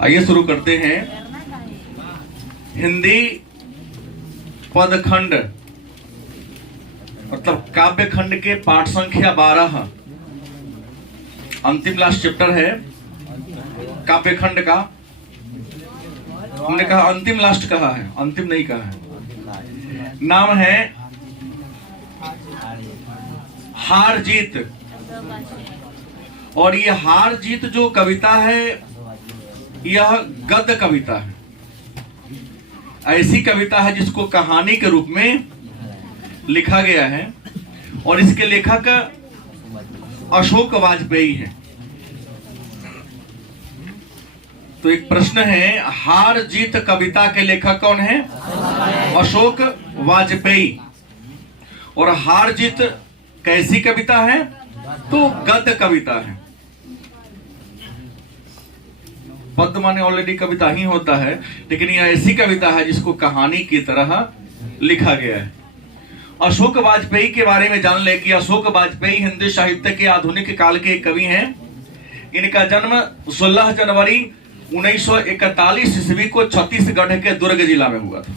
आइए शुरू करते हैं। हिंदी पदखंड मतलब काव्य खंड के पाठ संख्या 12, अंतिम लास्ट चैप्टर है काव्य खंड का। हमने कहा अंतिम लास्ट कहा है, अंतिम नहीं कहा है। नाम है हार जीत। और ये हार जीत जो कविता है यह गद्य कविता है। ऐसी कविता है जिसको कहानी के रूप में लिखा गया है और इसके लेखक अशोक वाजपेयी हैं। तो एक प्रश्न है, हार जीत कविता के लेखक कौन है? अशोक वाजपेयी। और हार जीत कैसी कविता है? तो गद्य कविता है। पद्य माने ऑलरेडी कविता ही होता है, लेकिन यह ऐसी कविता है जिसको कहानी की तरह लिखा गया है। अशोक वाजपेयी के बारे में जान ले कि अशोक वाजपेयी हिंदी साहित्य के आधुनिक काल के कवि हैं। इनका जन्म 16 जनवरी 1941 ईस्वी को छत्तीसगढ़ के दुर्ग जिला में हुआ था।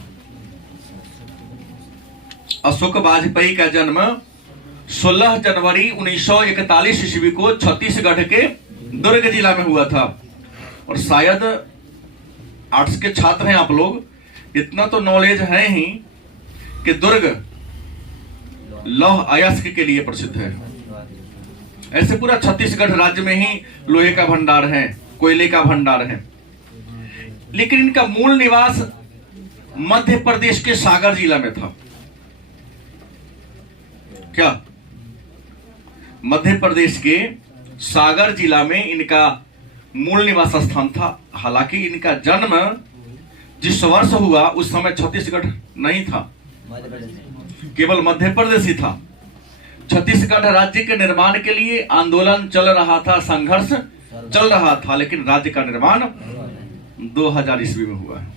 अशोक वाजपेयी का जन्म 16 जनवरी 1941 ईस्वी को छत्तीसगढ़ के दुर्ग जिला में हुआ था। और शायद आर्ट्स के छात्र हैं आप लोग, इतना तो नॉलेज है ही कि दुर्ग लौह अयस्क के लिए प्रसिद्ध है। ऐसे पूरा छत्तीसगढ़ राज्य में ही लोहे का भंडार है, कोयले का भंडार है। लेकिन इनका मूल निवास मध्य प्रदेश के सागर जिला में था। क्या? मध्य प्रदेश के सागर जिला में इनका मूल निवास स्थान था। हालांकि इनका जन्म जिस वर्ष हुआ उस समय छत्तीसगढ़ नहीं था, केवल मध्य प्रदेश ही था। छत्तीसगढ़ राज्य के निर्माण के लिए आंदोलन चल रहा था, संघर्ष चल रहा था, लेकिन राज्य का निर्माण 2000 ईस्वी में हुआ है।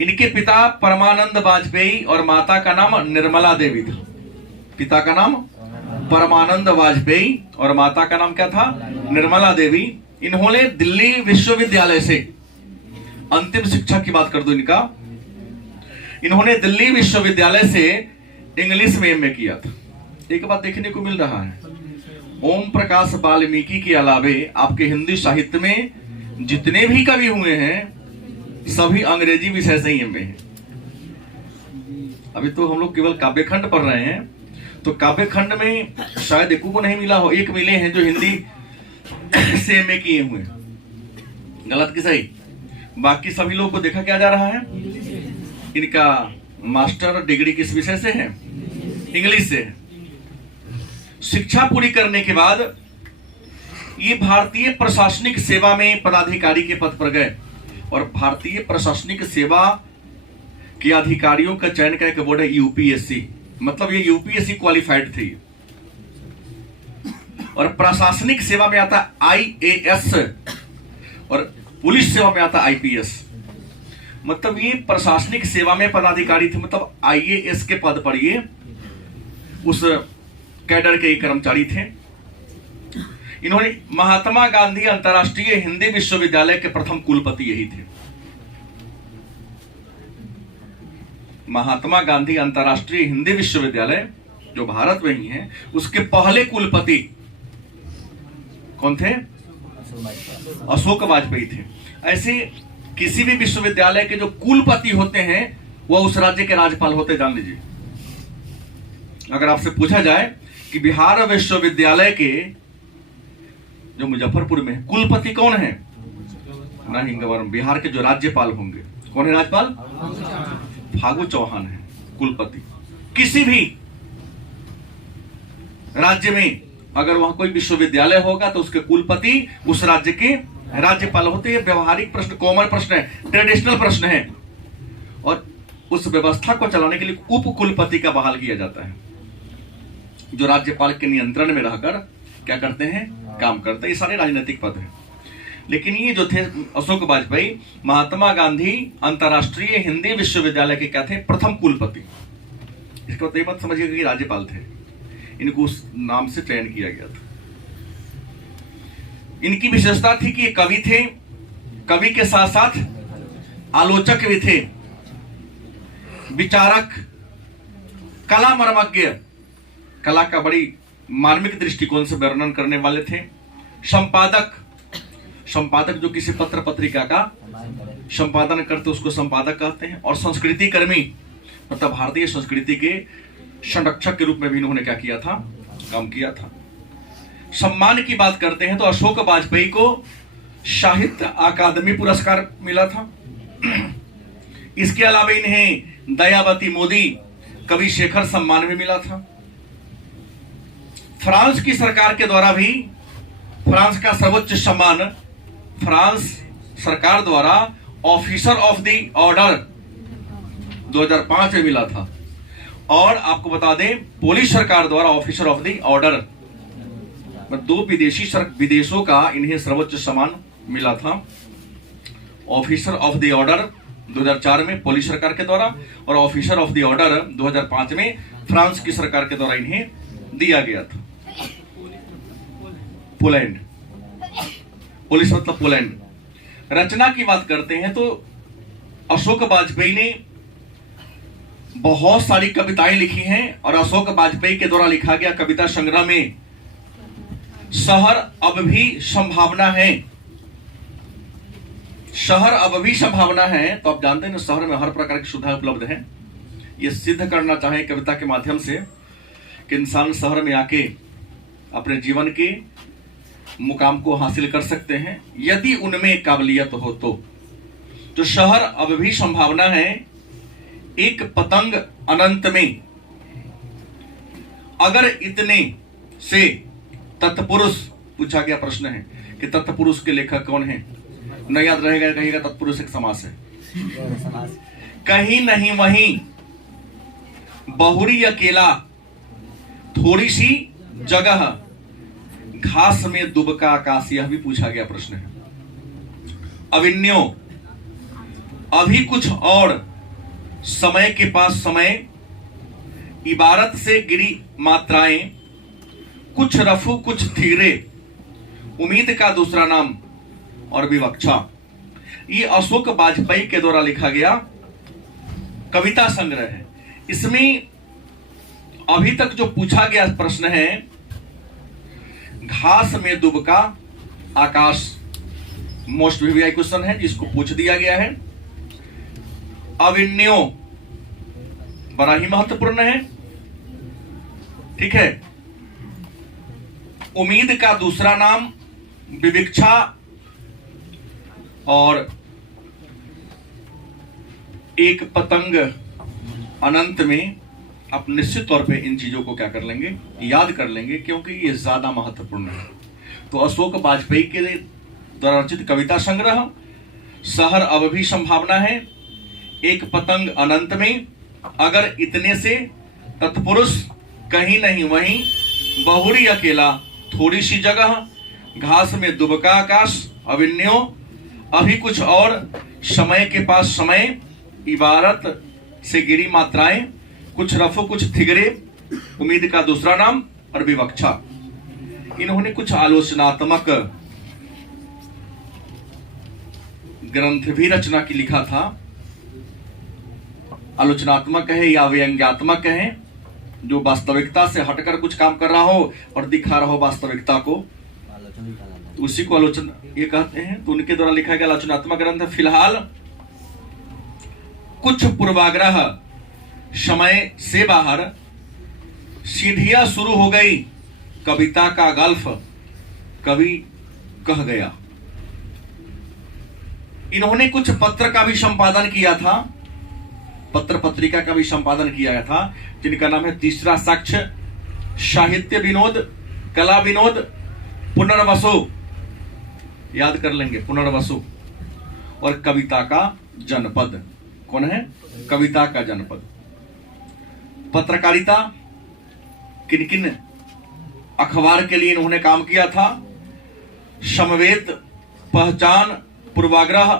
इनके पिता परमानंद वाजपेयी और माता का नाम निर्मला देवी था। पिता का नाम परमानंद वाजपेयी और माता का नाम क्या था? निर्मला देवी। इन्होंने दिल्ली विश्वविद्यालय से, अंतिम शिक्षा की बात कर दो इनका, इन्होंने दिल्ली विश्वविद्यालय से इंग्लिश में एमए किया था। एक बात देखने को मिल रहा है, ओम प्रकाश वाल्मीकि के अलावे आपके हिंदी साहित्य में जितने भी कवि हुए हैं सभी अंग्रेजी विषय से ही एमए हैं। अभी तो हम लोग केवल काव्य खंड पढ़ रहे हैं, तो काव्य खंड में शायद एक को नहीं मिला हो, एक मिले हैं जो हिंदी से एमए किए हुए हैं। गलत कि सही? बाकी सभी लोग को देखा क्या जा रहा है, इनका मास्टर डिग्री किस विषय से है? इंग्लिश से है। शिक्षा पूरी करने के बाद ये भारतीय प्रशासनिक सेवा में पदाधिकारी के पद पर गए। और भारतीय प्रशासनिक सेवा के अधिकारियों का चयन का एक बोर्ड है यूपीएससी, मतलब ये यूपीएससी क्वालिफाइड थे। और प्रशासनिक सेवा में आता आईएएस और पुलिस सेवा में आता आईपीएस। मतलब ये प्रशासनिक सेवा में पदाधिकारी थे, मतलब आईएएस के पद पर ये उस कैडर के कर्मचारी थे। इन्होंने महात्मा गांधी अंतर्राष्ट्रीय हिंदी विश्वविद्यालय के प्रथम कुलपति यही थे। महात्मा गांधी अंतर्राष्ट्रीय हिंदी विश्वविद्यालय जो भारत में ही है, उसके पहले कुलपति कौन थे? अशोक वाजपेयी थे। ऐसे किसी भी विश्वविद्यालय के जो कुलपति होते हैं वह उस राज्य के राज्यपाल होते। जान लीजिए, अगर आपसे पूछा जाए कि बिहार विश्वविद्यालय के जो मुजफ्फरपुर में कुलपति कौन है, नहीं गवर्नर, बिहार के जो राज्यपाल होंगे कौन है? राज्यपाल फागू चौहान है कुलपति। किसी भी राज्य में अगर वहां कोई विश्वविद्यालय होगा तो उसके कुलपति उस राज्य के राज्यपाल होते हैं। व्यवहारिक प्रश्न, कॉमन प्रश्न है, ट्रेडिशनल प्रश्न है। और उस व्यवस्था को चलाने के लिए उप कुलपति का बहाल किया जाता है, जो राज्यपाल के नियंत्रण में रहकर क्या करते हैं? काम करते हैं। ये सारे राजनीतिक पद हैं। लेकिन ये जो थे अशोक वाजपेयी महात्मा गांधी अंतर्राष्ट्रीय हिंदी विश्वविद्यालय के क्या थे? प्रथम कुलपति। इसका मतलब मत समझिएगा कि राज्यपाल थे, इनको उस नाम से चयन किया गया था। इनकी विशेषता थी कि ये कवि थे, कवि के साथ साथ आलोचक भी थे, विचारक, कला मर्मज्ञ, कला का बड़ी मार्मिक दृष्टिकोण से वर्णन करने वाले थे, संपादक, संपादक जो किसी पत्र पत्रिका का संपादन करते उसको संपादक कहते हैं, और संस्कृति कर्मी मतलब भारतीय संस्कृति के संरक्षक के रूप में भी इन्होंने क्या किया था, काम किया था। सम्मान की बात करते हैं तो अशोक वाजपेयी को साहित्य अकादमी पुरस्कार मिला था। इसके अलावा इन्हें दयावती मोदी कवि शेखर सम्मान भी मिला था। फ्रांस की सरकार के द्वारा भी, फ्रांस का सर्वोच्च सम्मान फ्रांस सरकार द्वारा ऑफिसर ऑफ द ऑर्डर 2005 में मिला था। और आपको बता दें पोलिश सरकार द्वारा ऑफिसर ऑफ द ऑर्डर, दो विदेशों का इन्हें सर्वोच्च सम्मान मिला था। ऑफिसर ऑफ द ऑर्डर 2004 में पोलिश सरकार के द्वारा, और ऑफिसर ऑफ द ऑर्डर 2005 में फ्रांस की सरकार के द्वारा इन्हें दिया गया था। पोलैंड, पोलिश मतलब पोलैंड। रचना की बात करते हैं तो अशोक वाजपेयी ने बहुत सारी कविताएं लिखी हैं, और अशोक वाजपेयी के द्वारा लिखा गया कविता संग्रह में शहर अब भी संभावना है, शहर अब भी संभावना है। तो आप जानते हैं ना, शहर में हर प्रकार की सुविधा उपलब्ध है। यह सिद्ध करना चाहे कविता के माध्यम से कि इंसान शहर में आके अपने जीवन के मुकाम को हासिल कर सकते हैं यदि उनमें काबिलियत हो तो शहर अब भी संभावना है, एक पतंग अनंत में, अगर इतने से तत्पुरुष, पूछा गया प्रश्न है कि तत्पुरुष के लेखक कौन है, न याद रहेगा कहिएगा तत्पुरुष एक समास है। कहीं नहीं वहीं बहुरी अकेला, थोड़ी सी जगह, घास में दुबका आकाश, यह भी पूछा गया प्रश्न है। अविन्यो, अभी कुछ और, समय के पास समय, इबारत से गिरी मात्राएं, कुछ रफू कुछ धीरे, उम्मीद का दूसरा नाम, और विवक्षा। ये अशोक वाजपेयी के द्वारा लिखा गया कविता संग्रह है। इसमें अभी तक जो पूछा गया प्रश्न है, घास में दुबका आकाश, मोस्ट वीवीआई क्वेश्चन है जिसको पूछ दिया गया है। अविन्यो बड़ा ही महत्वपूर्ण है, ठीक है। उम्मीद का दूसरा नाम, विविक्षा, और एक पतंग अनंत में। आप निश्चित तौर पे इन चीजों को क्या कर लेंगे, याद कर लेंगे, क्योंकि ये ज्यादा महत्वपूर्ण है। तो अशोक वाजपेयी के द्वारा रचित कविता संग्रह शहर अब भी संभावना है, एक पतंग अनंत में, अगर इतने से तत्पुरुष, कहीं नहीं वहीं, बहुरी अकेला, थोड़ी सी जगह, घास में दुबका आकाश, अविन्यो, अभी कुछ और, समय के पास समय, इबारत से गिरी मात्राएं, कुछ रफो कुछ थिगरे, उम्मीद का दूसरा नाम, और विवक्षा। इन्होंने कुछ आलोचनात्मक ग्रंथ भी रचना की लिखा था। आलोचनात्मक है या व्यंग्यात्मक है, जो वास्तविकता से हटकर कुछ काम कर रहा हो और दिखा रहा हो वास्तविकता को, उसी को आलोचना ये कहते हैं। तो उनके द्वारा लिखा गया आलोचनात्मक ग्रंथ। फिलहाल कुछ पूर्वाग्रह, समय से बाहर, सीढ़ियां शुरू हो गई, कविता का गल्फ, कवि कह गया। इन्होंने कुछ पत्र का भी संपादन किया था, पत्र पत्रिका का भी संपादन किया था, जिनका नाम है तीसरा साक्ष्य, साहित्य विनोद, कला विनोद, पुनर्वसु, याद कर लेंगे पुनर्वसु, और कविता का जनपद। कौन है? कविता का जनपद। पत्रकारिता, किन किन अखबार के लिए इन्होंने काम किया था? समवेत, पहचान, पूर्वाग्रह,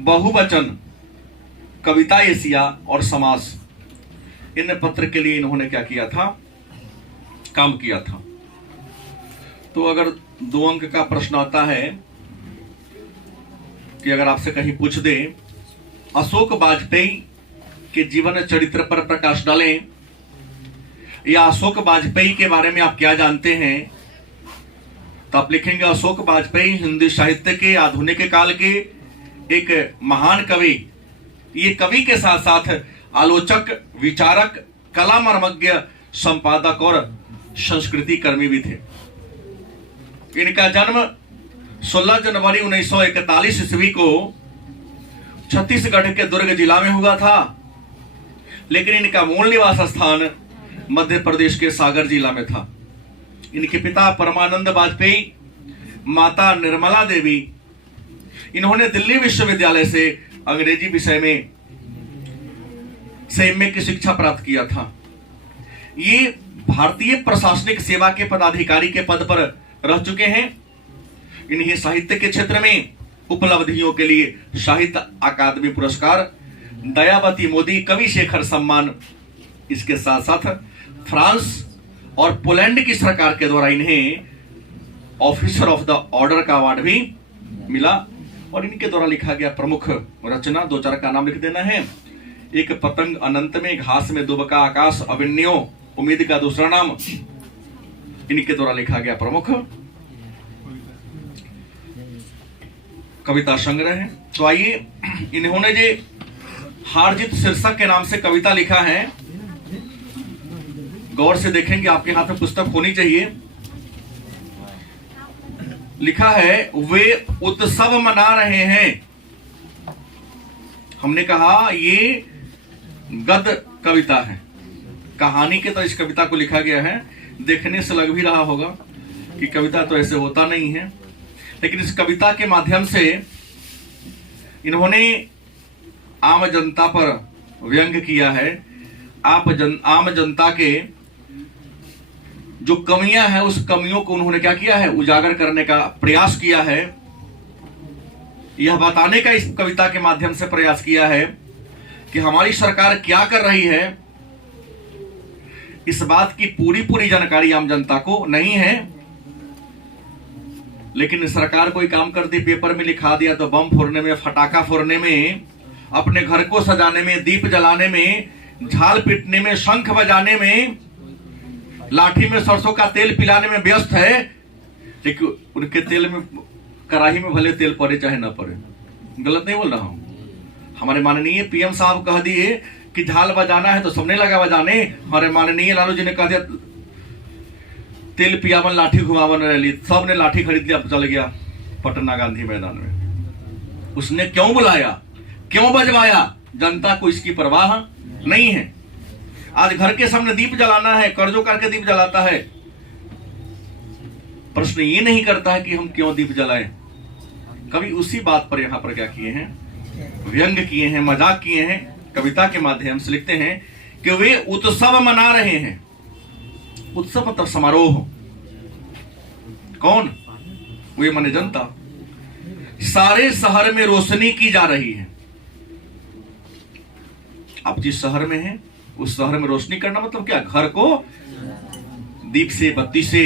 बहुवचन, कविता एशिया और समास, इन पत्र के लिए इन्होंने क्या किया था? काम किया था। तो अगर 2 अंक का प्रश्न आता है कि अगर आपसे कहीं पूछ दे अशोक वाजपेयी के जीवन चरित्र पर प्रकाश डालें या अशोक वाजपेयी के बारे में आप क्या जानते हैं, तो आप लिखेंगे अशोक वाजपेयी हिंदी साहित्य के आधुनिक काल के एक महान कवि। ये कवि के साथ साथ आलोचक, विचारक, कला मर्मज्ञ, संपादक और संस्कृति कर्मी भी थे। इनका जन्म 16 जनवरी 1941 ईस्वी को छत्तीसगढ़ के दुर्ग जिला में हुआ था, लेकिन इनका मूल निवास स्थान मध्य प्रदेश के सागर जिला में था। इनके पिता परमानंद वाजपेयी, माता निर्मला देवी, इन्होंने दिल्ली विश्वविद्यालय से अंग्रेजी विषय में एमए की शिक्षा प्राप्त किया था। ये भारतीय प्रशासनिक सेवा के पदाधिकारी के पद पर रह चुके हैं। इन्हें साहित्य के क्षेत्र में उपलब्धियों के लिए साहित्य अकादमी पुरस्कार, दयावती मोदी कवि शेखर सम्मान, इसके साथ साथ फ्रांस और पोलैंड की सरकार के द्वारा इन्हें ऑफिसर ऑफ द ऑर्डर का अवार्ड भी मिला। और इनके द्वारा लिखा गया प्रमुख रचना, दो चार का नाम लिख देना है। एक पतंग अनंत में, घास में दुबका आकाश, अभिन्यो, उम्मीद का दूसरा नाम, इनके द्वारा लिखा गया प्रमुख कविता संग्रह है। तो आइए, इन्होंने जो हार जीत शीर्षक के नाम से कविता लिखा है, गौर से देखेंगे, आपके हाथ में पुस्तक होनी चाहिए। लिखा है वे उत्सव मना रहे हैं। हमने कहा ये गद्य कविता है, कहानी के तो इस कविता को लिखा गया है। देखने से लग भी रहा होगा कि कविता तो ऐसे होता नहीं है, लेकिन इस कविता के माध्यम से इन्होंने आम जनता पर व्यंग किया है। आम जनता के जो कमियां हैं, उस कमियों को उन्होंने क्या किया है, उजागर करने का प्रयास किया है। यह बताने का इस कविता के माध्यम से प्रयास किया है कि हमारी सरकार क्या कर रही है, इस बात की पूरी जानकारी आम जनता को नहीं है। लेकिन सरकार कोई काम कर दी, पेपर में लिखा दिया तो बम फोड़ने में, फटाका फोड़ने में, अपने घर को सजाने में, दीप जलाने में, झाल पीटने में, शंख बजाने में, लाठी में सरसों का तेल पिलाने में व्यस्त है। लेकिन उनके तेल में, कढ़ाई में भले तेल पड़े चाहे ना पड़े, गलत नहीं बोल रहा हूं। हमारे माननीय पीएम साहब कह दिए कि झाल बजाना है तो सबने लगा बजाने। हमारे माननीय लालू जी ने कह दिया तेल पियावन लाठी घुमावन रैली, सबने लाठी खरीद लिया, चल गया पटना गांधी मैदान में। उसने क्यों बुलाया, क्यों बजवाया, जनता को इसकी परवाह नहीं है। आज घर के सामने दीप जलाना है, कर्जों करके दीप जलाता है, प्रश्न ये नहीं करता है कि हम क्यों दीप जलाएं। कभी उसी बात पर यहां पर क्या किए हैं, व्यंग किए हैं, मजाक किए हैं। कविता के माध्यम से लिखते हैं कि वे उत्सव मना रहे हैं। उत्सव मतलब समारोह। कौन? वे माने जनता। सारे शहर में रोशनी की जा रही है। आप जिस शहर में हैं, उस शहर में रोशनी करना मतलब क्या, घर को दीप से, बत्ती से,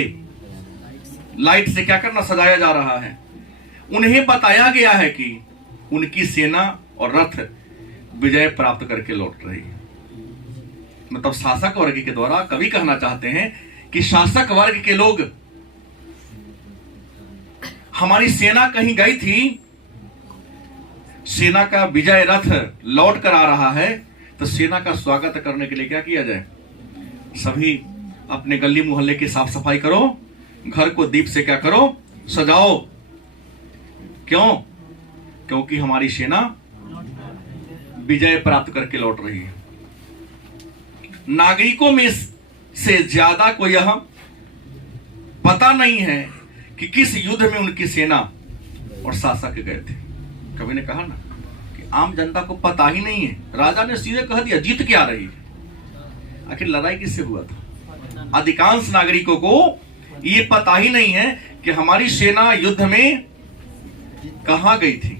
लाइट से क्या करना, सजाया जा रहा है। उन्हें बताया गया है कि उनकी सेना और रथ विजय प्राप्त करके लौट रही है। मतलब शासक वर्ग के द्वारा कवि कहना चाहते हैं कि शासक वर्ग के लोग, हमारी सेना कहीं गई थी, सेना का विजय रथ लौट कर आ रहा है, तो सेना का स्वागत करने के लिए क्या किया जाए, सभी अपने गली मोहल्ले की साफ सफाई करो, घर को दीप से क्या करो, सजाओ। क्यों? क्योंकि हमारी सेना विजय प्राप्त करके लौट रही है। नागरिकों में से ज्यादा को यह पता नहीं है कि किस युद्ध में उनकी सेना और शासक गए थे। कवि ने कहा ना कि आम जनता को पता ही नहीं है। राजा ने सीधे कह दिया जीत क्या रही है, आखिर लड़ाई किससे हुआ था। अधिकांश नागरिकों को ये पता ही नहीं है कि हमारी सेना युद्ध में कहां गई थी,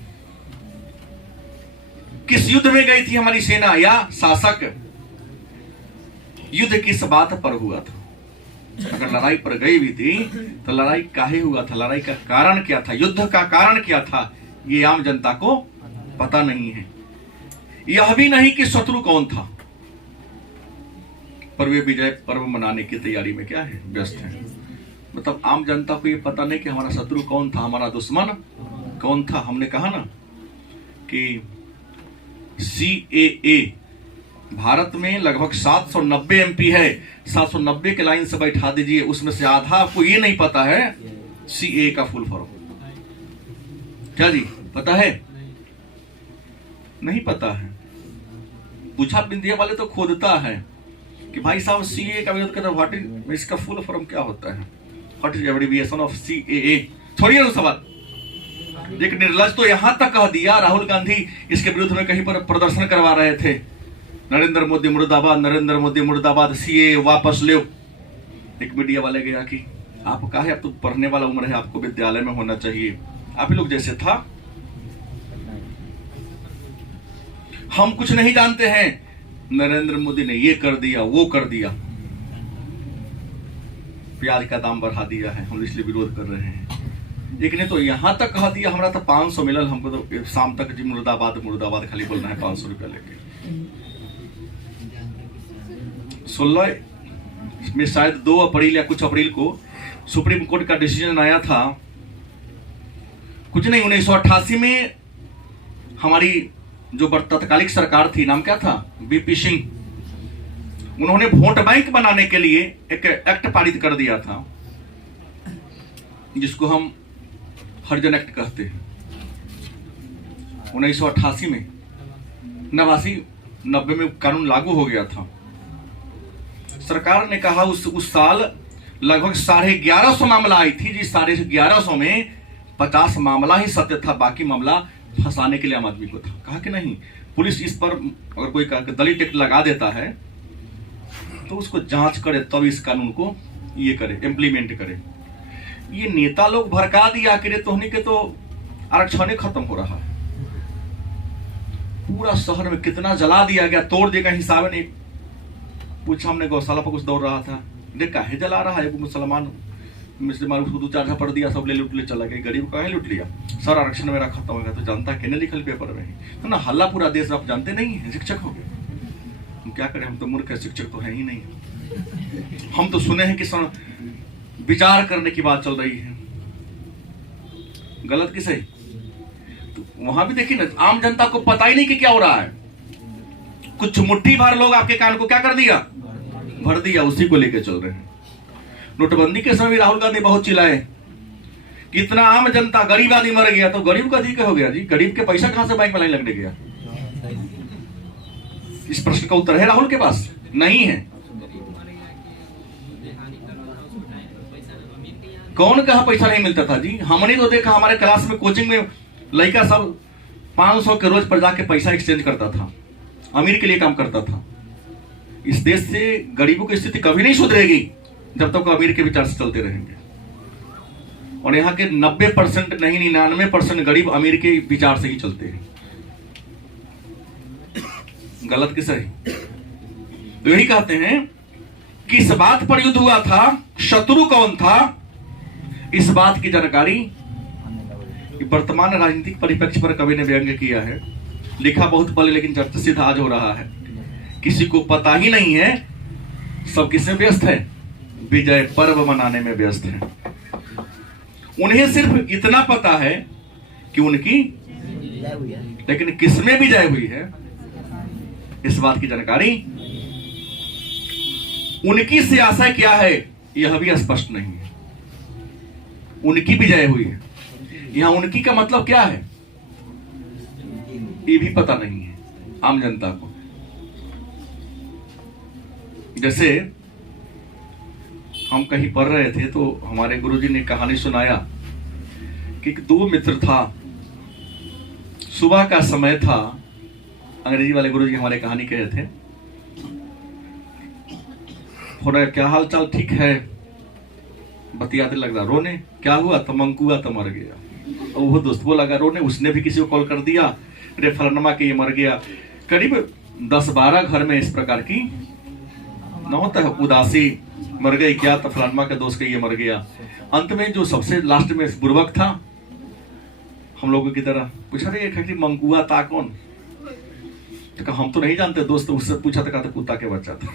किस युद्ध में गई थी हमारी सेना या शासक, युद्ध किस बात पर हुआ था। अगर लड़ाई पर गई भी थी तो लड़ाई काहे हुआ था, लड़ाई का कारण क्या था, युद्ध का कारण क्या था, ये आम जनता को पता नहीं है। यह भी नहीं कि शत्रु कौन था, पर वे विजय पर्व मनाने की तैयारी में क्या है, व्यस्त है। मतलब आम जनता को ये पता नहीं कि हमारा शत्रु कौन था, हमारा दुश्मन कौन था। हमने कहा ना कि CAA भारत में लगभग 790 MP है, 790 के लाइन से बैठा दीजिए, उसमें से आधा आपको ये नहीं पता है CAA का फुल फॉर्म क्या जी, पता है? नहीं पता है। पूछा बिंदिया वाले तो खोदता है कि भाई साहब CAA का विरोध करता, व्हाट इज इसका फुल फॉर्म क्या होता है, what is abbreviation of CAA। छोड़िए ना सवाल। एक निर्लज तो यहां तक कह दिया, राहुल गांधी इसके विरुद्ध में कहीं पर प्रदर्शन करवा रहे थे, नरेंद्र मोदी मुर्दाबाद, नरेंद्र मोदी मुर्दाबाद, CAA वापस ले। एक मीडिया वाले गया कि आप कहा है, अब तो पढ़ने वाला उम्र है, आपको विद्यालय में होना चाहिए, आप ही लोग जैसे था। हम कुछ नहीं जानते हैं, नरेंद्र मोदी ने ये कर दिया, वो कर दिया, प्याज का दाम बढ़ा दिया है, हम इसलिए विरोध कर रहे हैं। एक ने तो यहां तक कहा दिया, हमारा तो 500 मिलल, हमको तो शाम तक जी मुर्दाबाद मुर्दाबाद खाली बोलना है 500 रुपया लेके। 16 में शायद 2 अप्रैल या कुछ अप्रैल को सुप्रीम कोर्ट का डिसीजन आया था, कुछ नहीं, 1988 में हमारी जो तत्कालिक सरकार थी, नाम क्या था, BP सिंह, उन्होंने वोट बैंक बनाने के लिए एक एक्ट पारित कर दिया था, जिसको हम हरिजन एक्ट कहते हैं। 1988 में 89-90 में कानून लागू हो गया था। सरकार ने कहा उस साल लगभग 1150 मामला आई थी, जिस 1150 में 50 मामला ही सत्य था, बाकी मामला फंसाने के लिए आम आदमी को था। कहा कि नहीं, पुलिस इस पर अगर कोई दलित एक्ट लगा देता है तो उसको जांच करे, तब इस कानून को ये करे, इम्प्लीमेंट करे। ये नेता लोग भड़का दिया कि तोहनी के तो आरक्षण खत्म हो रहा है, पूरा शहर में कितना जला दिया गया, तोड़ देगा हिसाब नहीं। पूछा हमने, गौशाला पर कुछ दौड़ रहा था, देख काहे जला रहा है, मुसलमान मुसलमान उसको 2-4 झपड़ दिया, सब ले लूट ले चला गया, गरीब काहे लूट लिया, सर आरक्षण मेरा खत्म हो गया। तो जानता कहने लिखल पेपर में तो ना हल्ला पूरा देश, आप जानते नहीं है, शिक्षक हो गए। हम क्या करें, हम तो मूर्ख है, शिक्षक तो है ही नहीं। हम तो सुने हैं कि विचार करने की बात चल रही है, गलत की सही। तो वहां भी देखिए ना, आम जनता को पता ही नहीं कि क्या हो रहा है। कुछ मुट्ठी भर लोग आपके कान को क्या कर दिया, भर दिया, उसी को लेके चल रहे हैं। नोटबंदी के समय राहुल गांधी बहुत चिल्लाए कि इतना आम जनता, गरीब आदमी मर गया, तो गरीब का जी क्या हो गया जी, गरीब के पैसा कहां से बैंक में लाइन लगने गया? इस प्रश्न का उत्तर है राहुल के पास नहीं है। कौन कहा पैसा नहीं मिलता था जी? हमने तो देखा, हमारे क्लास में कोचिंग में लड़का सब 500 के रोज पर जाके पैसा एक्सचेंज करता था, अमीर के लिए काम करता था। इस देश से गरीबों की स्थिति कभी नहीं सुधरेगी जब तक अमीर के विचार से चलते रहेंगे। और यहाँ के 90% नहीं 99% गरीब अमीर के विचार से ही चलते हैं। गलत कि सही? तो यही कहते हैं कि इस बात पर युद्ध हुआ था, शत्रु कौन था, इस बात की जानकारी वर्तमान राजनीतिक परिप्रेक्ष्य पर कवि ने व्यंग्य किया है। लिखा बहुत पहले, लेकिन चर्चा सीधा आज हो रहा है। किसी को पता ही नहीं है, सब किसमें व्यस्त है, विजय पर्व मनाने में व्यस्त है। उन्हें सिर्फ इतना पता है कि उनकी, लेकिन किसमें विजय हुई है, इस बात की जानकारी, उनकी से आशा क्या है, यह भी स्पष्ट नहीं है। उनकी विजय हुई है, यहां उनकी का मतलब क्या है, ये भी पता नहीं है आम जनता को। जैसे हम कहीं पढ़ रहे थे तो हमारे गुरुजी ने कहानी सुनाया कि 2 मित्र था, सुबह का समय था, अंग्रेजी वाले गुरुजी हमारे कहानी कहे थे, थोड़ा क्या हाल चाल, ठीक है, बतियाते लग रहा, रोने, क्या हुआ, तो मंकुआ तो मर गया। और वो दोस्त वो लगा रोने, उसने भी किसी को कॉल कर दिया, अरे फलानमा के ये मर गया। करीब 10-12 घर में इस प्रकार की न होता है, उदासी, मर गई क्या, तो फलानमा के दोस्त के ये मर गया। अंत में जो सबसे लास्ट में बुर्बक था, हम लोगों की तरह पूछा था खाली मंगुआ था कौन, तो कहा हम तो नहीं जानते दोस्त, उससे पूछा था, कहा था कुत्ता के बच्चा था।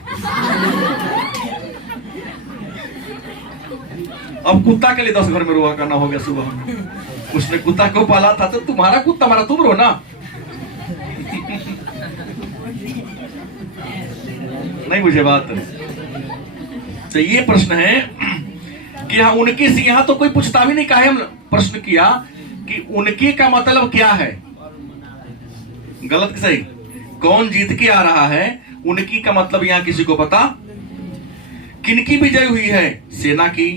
अब कुत्ता के लिए 10 घर में रोआ करना हो गया सुबह। उसने कुत्ता को पाला था तो तुम्हारा कुत्ता मारा, तुम रो ना। नहीं मुझे बात। तो ये प्रश्न है कि हाँ उनके से, यहां तो कोई पूछता भी नहीं, कहा हम प्रश्न किया कि उनके का मतलब क्या है, गलत कि सही, कौन जीत के आ रहा है, उनकी का मतलब यहां किसी को पता? किनकी विजय हुई है, सेना की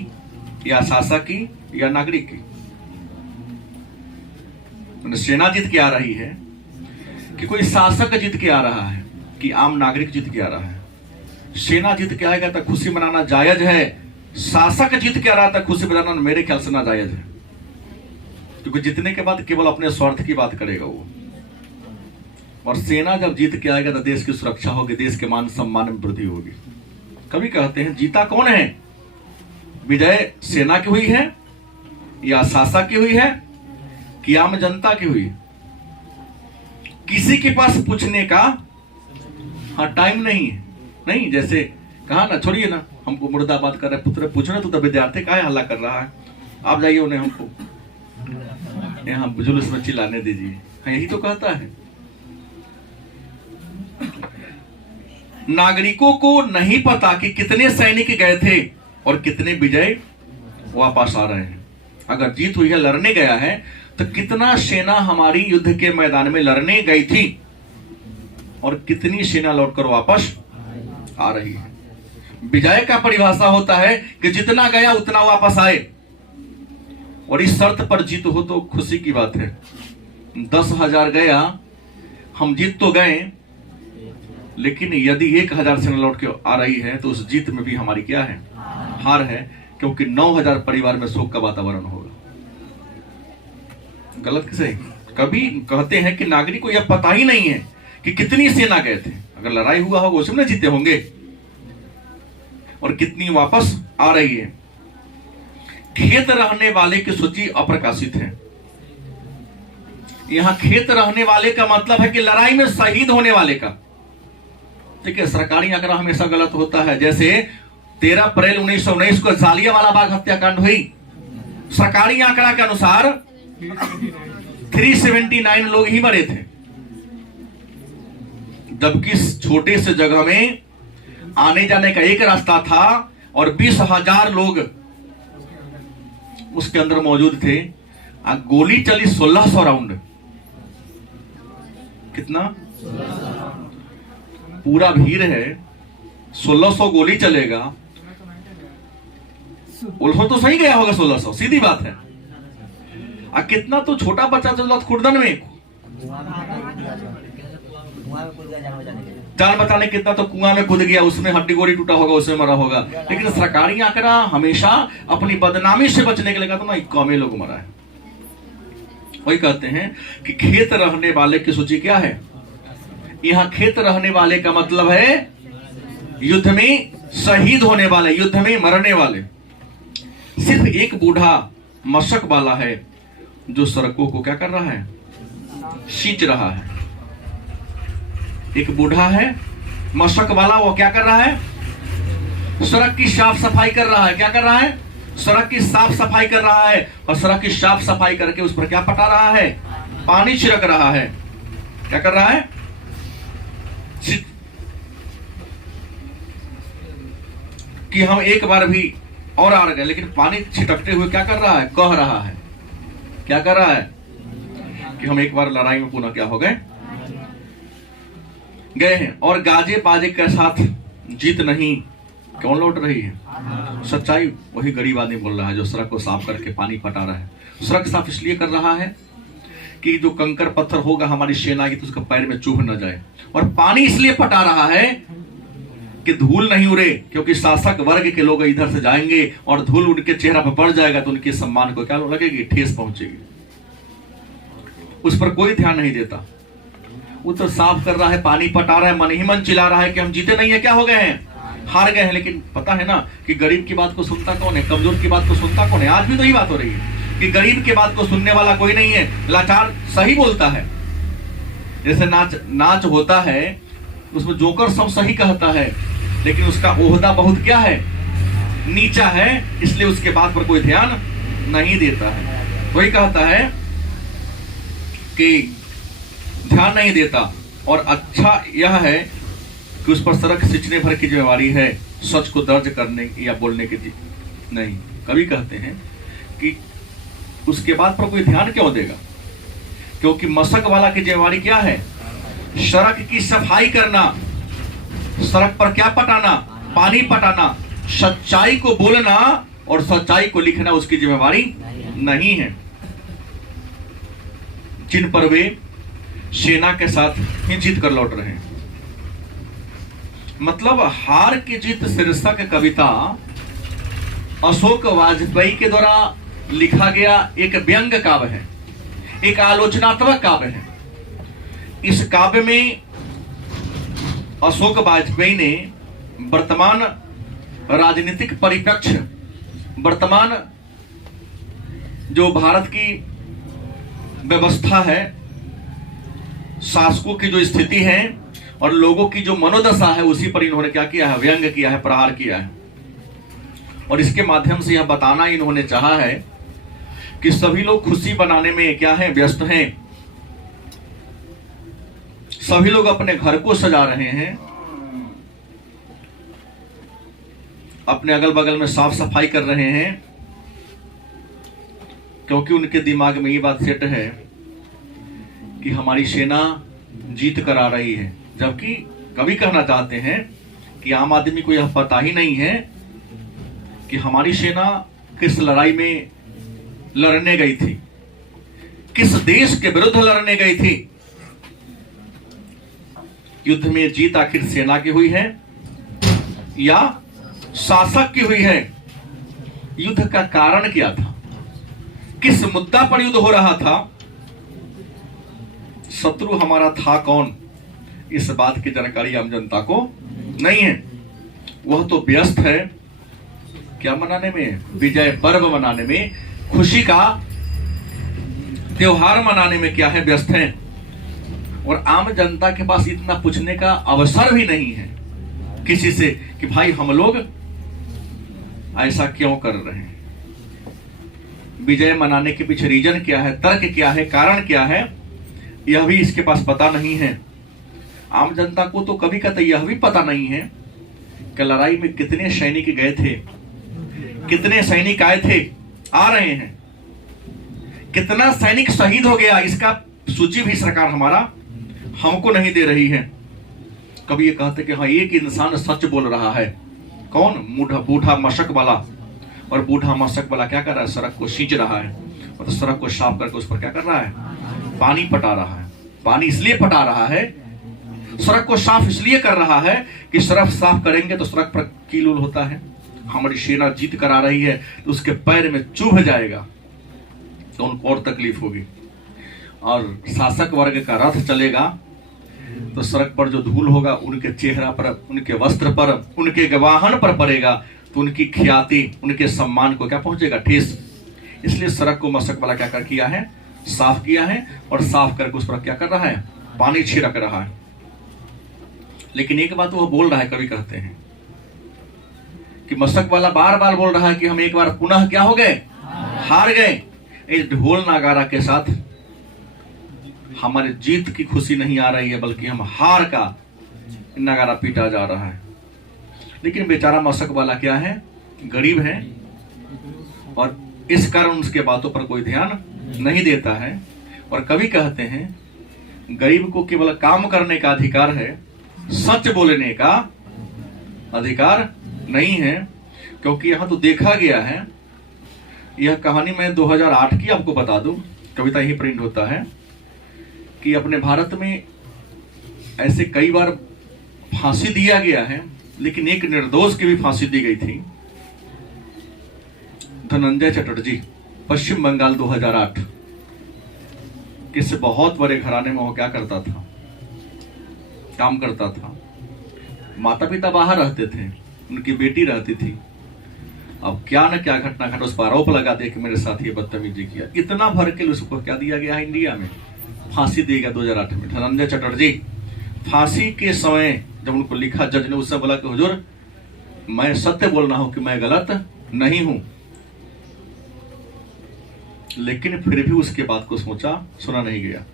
या शासक की या नागरिक की? सेना जीत के आ रही है कि कोई शासक जीत के आ रहा है कि आम नागरिक जीत के आ रहा है? सेना जीत के आएगा तो खुशी मनाना जायज है, शासक जीत के आ रहा था खुशी मनाना मेरे ख्याल से ना जायज है, क्योंकि जीतने के बाद केवल अपने स्वार्थ की बात करेगा वो। और सेना जब जीत के आएगा तो देश की सुरक्षा होगी, देश के मान सम्मान में वृद्धि होगी। कभी कहते हैं जीता कौन है, विजय सेना की हुई है या शासक की हुई है कि आम जनता की हुई? किसी के पास पूछने का हाँ टाइम नहीं है। नहीं, जैसे कहा ना, छोड़िए ना, हमको मुर्दाबाद कर रहे पुत्र, पूछना तो विद्यार्थी का है हल्ला कर रहा है, आप जाइए उन्हें हमको यहाँ जुलूस में चिल्लाने दीजिए। हाँ यही तो कहता है। नागरिकों को नहीं पता कि कितने सैनिक गए थे और कितने विजय वापस आ रहे हैं। अगर जीत हुई है, लड़ने गया है, तो कितना सेना हमारी युद्ध के मैदान में लड़ने गई थी और कितनी सेना लौटकर वापस आ रही है। विजय का परिभाषा होता है कि जितना गया उतना वापस आए, और इस शर्त पर जीत हो तो खुशी की बात है। 10,000 गया, हम जीत तो गए, लेकिन यदि 1,000 सेना लौट के आ रही है तो उस जीत में भी हमारी क्या है, हार है, क्योंकि 9,000 परिवार में शोक का वातावरण होगा। गलत कि सही? कभी कहते हैं कि नागरिक को यह पता ही नहीं है कि कितनी सेना गए थे, अगर लड़ाई हुआ होगा उसमें जीते होंगे, और कितनी वापस आ रही है। खेत रहने वाले की सूची अप्रकाशित है। यहां खेत रहने वाले का मतलब है कि लड़ाई में शहीद होने वाले का। ठीक है, सरकारी आंकड़ा हमेशा गलत होता है। जैसे 13 अप्रैल 1919 को जालियांवाला बाग हत्याकांड हुई, सरकारी आंकड़ा के अनुसार 379 लोग ही मरे थे, जबकि इस छोटे से जगह में आने जाने का एक रास्ता था और 20,000 लोग उसके अंदर मौजूद थे। गोली चली 1600 राउंड। कितना? पूरा भीड़ है, 1600 गोली चलेगा। उल्हो तो सही गया होगा 1600, सीधी बात है। कितना तो छोटा बच्चा चल रहा खुर्दन में, जान बचाने, कितना तो कुआं में कूद गया, उसमें हड्डी गोड़ी टूटा होगा, उसमें मरा होगा। लेकिन सरकारी आंकड़ा हमेशा अपनी बदनामी से बचने के लिए कहता ना, कम लोग मरा है। वही कहते हैं कि खेत रहने वाले की सूची क्या है। यहां खेत रहने वाले का मतलब है युद्ध में शहीद होने वाले, युद्ध में मरने वाले। सिर्फ एक बूढ़ा मशक वाला है जो सड़कों को क्या कर रहा है, सींच रहा है। एक बूढ़ा है मशक वाला, वो क्या कर रहा है, सड़क की साफ सफाई कर रहा है। क्या कर रहा है? सड़क की साफ सफाई कर रहा है, और सड़क की साफ सफाई करके उस पर क्या पटा रहा है, पानी छिड़क रहा है। क्या कर रहा है? कि हम एक बार भी और आ गए, लेकिन पानी छिटकते हुए क्या कर रहा है, कह रहा है, क्या कर रहा है कि हम एक बार लड़ाई में पुनः क्या हो गए हैं। और गाजे बाजे के साथ जीत नहीं कौन लौट रही है, सच्चाई वही गरीब आदमी बोल रहा है जो सड़क को साफ करके पानी पटा रहा है। सड़क साफ इसलिए कर रहा है कि जो कंकर पत्थर होगा हमारी सेना की तो उसका पैर में चुभ न जाए, और पानी इसलिए पटा रहा है कि धूल नहीं उड़े, क्योंकि शासक वर्ग के लोग इधर से जाएंगे और धूल उनके चेहरा पर पड़ जाएगा तो उनके सम्मान को क्या लगेगी, ठेस पहुंचेगी। उस पर कोई ध्यान नहीं देता। वो तो साफ कर रहा है, पानी पटा रहा है, मन ही मन चिल्ला रहा है कि हम जीते नहीं है, क्या हो गए हैं, हार गए हैं। लेकिन पता है ना कि गरीब की बात को सुनता कौन है, कमजोर की बात को सुनता कौन है। आज भी तो यही बात हो रही है कि गरीब के बात को सुनने वाला कोई नहीं है, लाचार सही बोलता है। जैसे नाच होता है, उसमें जोकर सब सही कहता है, लेकिन उसका ओहदा बहुत क्या है, नीचा है, इसलिए उसके बात पर कोई ध्यान नहीं देता है। वही कहता है कि ध्यान नहीं देता। और अच्छा यह है कि उस पर सड़क सींचने भर की जिम्मेवारी है, सच को दर्ज करने या बोलने की नहीं। कवि कहते हैं कि उसके बाद पर कोई ध्यान क्यों देगा, क्योंकि मशक वाला की जिम्मेवारी क्या है, सड़क की सफाई करना, सड़क पर क्या पटाना, पानी पटाना, सच्चाई को बोलना और सच्चाई को लिखना उसकी जिम्मेवारी नहीं है, जिन पर वे सेना के साथ ही जीत कर लौट रहे हैं। मतलब हार की जीत शीर्षक कविता अशोक वाजपेयी के द्वारा लिखा गया एक व्यंग्य काव्य है, एक आलोचनात्मक काव्य है। इस काव्य में अशोक वाजपेयी ने वर्तमान राजनीतिक परिप्रेक्ष्य, वर्तमान जो भारत की व्यवस्था है, शासकों की जो स्थिति है और लोगों की जो मनोदशा है, उसी पर इन्होंने क्या किया है, व्यंग्य किया है, प्रहार किया है। और इसके माध्यम से यह बताना इन्होंने चाहा है कि सभी लोग खुशी बनाने में क्या है, व्यस्त हैं। सभी लोग अपने घर को सजा रहे हैं, अपने अगल बगल में साफ सफाई कर रहे हैं, क्योंकि उनके दिमाग में ये बात सेट है कि हमारी सेना जीत कर आ रही है। जबकि कवि कहना चाहते हैं कि आम आदमी को यह पता ही नहीं है कि हमारी सेना किस लड़ाई में लड़ने गई थी, किस देश के विरुद्ध लड़ने गई थी। युद्ध में जीत आखिर सेना की हुई है या शासक की हुई है? युद्ध का कारण क्या था, किस मुद्दा पर युद्ध हो रहा था, शत्रु हमारा था कौन, इस बात की जानकारी आम जनता को नहीं है। वह तो व्यस्त है क्या मनाने में, विजय पर्व मनाने में, खुशी का त्योहार मनाने में क्या है, व्यस्त है। और आम जनता के पास इतना पूछने का अवसर भी नहीं है किसी से कि भाई हम लोग ऐसा क्यों कर रहे हैं, विजय मनाने के पीछे रीजन क्या है, तर्क क्या है, कारण क्या है, यह भी इसके पास पता नहीं है। आम जनता को तो कभी कहते यह भी पता नहीं है कि लड़ाई में कितने सैनिक गए थे, कितने सैनिक आए थे, आ रहे हैं, कितना सैनिक शहीद हो गया, इसका सूची भी सरकार हमारा हमको नहीं दे रही है। कभी ये कहते कि हाँ एक इंसान सच बोल रहा है, कौन, बूढ़ा मशक वाला। और बूढ़ा मशक वाला क्या कर रहा है, सड़क को सींच रहा है, और तो सड़क को साफ करके उस पर क्या कर रहा है, पानी पटा रहा है। पानी इसलिए पटा रहा है, सड़क को साफ इसलिए कर रहा है कि सड़क साफ करेंगे तो सड़क पर कील उल होता है, हमारी सेना जीत कर आ रही है तो उसके पैर में चुभ जाएगा तो उनको और तकलीफ होगी। और शासक वर्ग का रथ चलेगा तो सड़क पर जो धूल होगा उनके चेहरा पर, उनके वस्त्र पर, उनके वाहन पर पड़ेगा तो उनकी ख्याति, उनके सम्मान को क्या पहुंचेगा, ठेस। इसलिए सड़क को मशक वाला क्या कर किया है, साफ किया है, और साफ करके उस पर क्या कर रहा है, पानी छिड़क रहा है। लेकिन एक बात वो बोल रहा है, कवि कहते हैं कि मशक वाला बार बार बोल रहा है कि हम एक बार पुनः क्या हो गए, हार गए। इस ढोल नगारा के साथ हमारे जीत की खुशी नहीं आ रही है, बल्कि हम हार का नगारा पीटा जा रहा है। लेकिन बेचारा मशक वाला क्या है, गरीब है, और इस कारण उसके बातों पर कोई ध्यान नहीं देता है। और कवि कहते हैं गरीब को केवल काम करने का अधिकार है, सच बोलने का अधिकार नहीं है। क्योंकि यहां तो देखा गया है, यह कहानी मैं 2008 की आपको बता दूं, कविता ही प्रिंट होता है कि अपने भारत में ऐसे कई बार फांसी दिया गया है, लेकिन एक निर्दोष की भी फांसी दी गई थी। धनंजय चटर्जी, पश्चिम बंगाल, 2008। किसी बहुत बड़े घराने में वो क्या करता था, काम करता था। माता पिता बाहर रहते थे, उनकी बेटी रहती थी। अब क्या न क्या घटना घटा, उस पर आरोप लगा दे कि मेरे साथ ये बदतमीजी किया। इतना भर के उसको क्या दिया गया है इंडिया में, फांसी दी गया 2008 में। धनंजय चटर्जी फांसी के समय जब उनको लिखा, जज ने उससे बोला कि हुजूर मैं सत्य बोल रहा हूं कि मैं गलत नहीं हूं, लेकिन फिर भी उसके बात को सोचा सुना नहीं गया।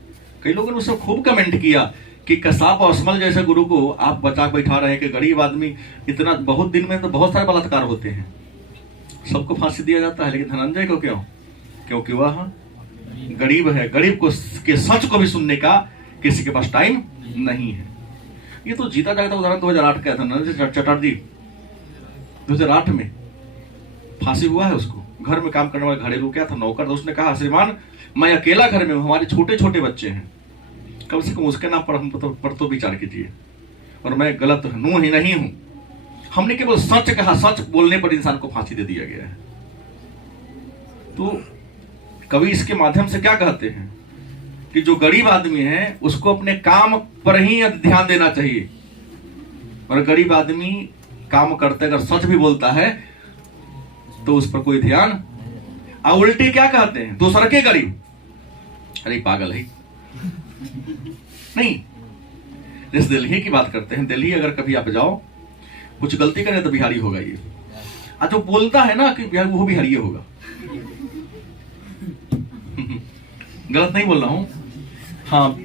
कई लोगों ने उससे खूब कमेंट किया कि कसाब असमल जैसे गुरु को आप बचा बैठा रहे कि गरीब आदमी, इतना बहुत दिन में तो बहुत सारे बलात्कार होते हैं, सबको फांसी दिया जाता है, लेकिन धनंजय को क्यों? क्योंकि वह गरीब है। गरीब को के सच को भी सुनने का किसी के पास टाइम नहीं है। ये तो जीता जागता उदाहरण 2008 का। धनंजय चटर्जी 2008 में फांसी हुआ है उसको। घर में काम करने वाला घरेलू क्या था, नौकर था, उसने कहा श्रीमान मैं अकेला घर में हूं, हमारे छोटे छोटे बच्चे हैं, कम से कम उसके नाम पर हम पर तो विचार कीजिए, और मैं गलत हूं ही नहीं हूं। हमने केवल सच कहा, सच बोलने पर इंसान को फांसी दे दिया गया है। तो कवि इसके माध्यम से क्या कहते हैं कि जो गरीब आदमी है उसको अपने काम पर ही ध्यान देना चाहिए, और गरीब आदमी काम करते अगर सच भी बोलता है तो उस पर कोई ध्यान। उल्टे क्या कहते हैं, दूसरा के गरीब, अरे पागल है नहीं। जैसे दिल्ली की बात करते हैं, दिल्ली अगर कभी आप जाओ कुछ गलती करे तो बिहारी होगा ये, और जो बोलता है ना कि वो बिहारी होगा। गलत नहीं बोल रहा हूं, हाँ